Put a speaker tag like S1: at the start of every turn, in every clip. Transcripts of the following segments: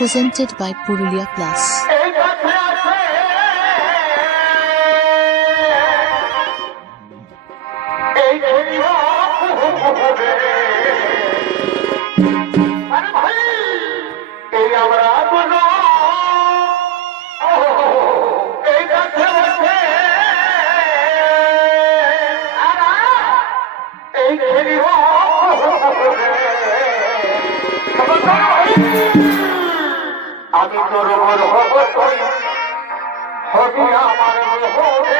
S1: presented by Purulia Plus.
S2: Thank you. আমি তোর হবি আমার হবে।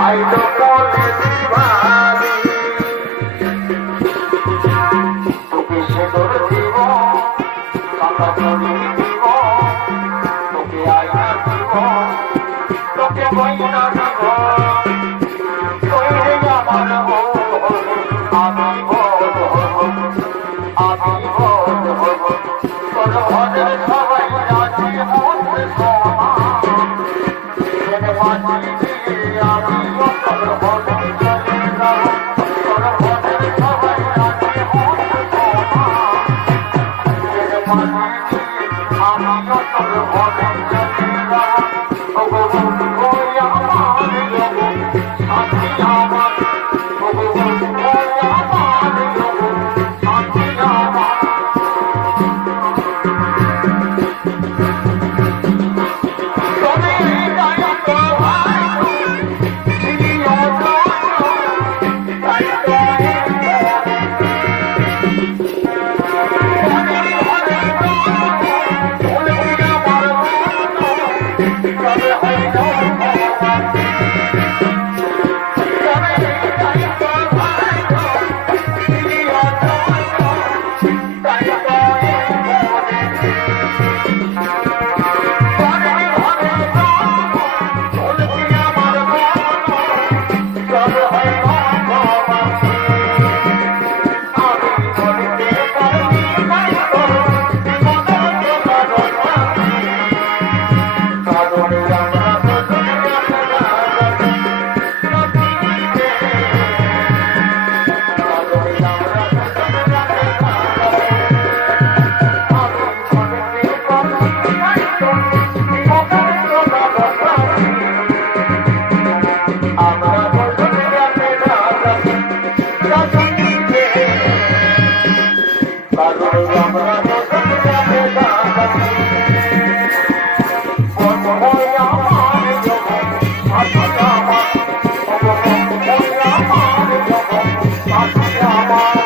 S2: I don't I'm not going to Come on.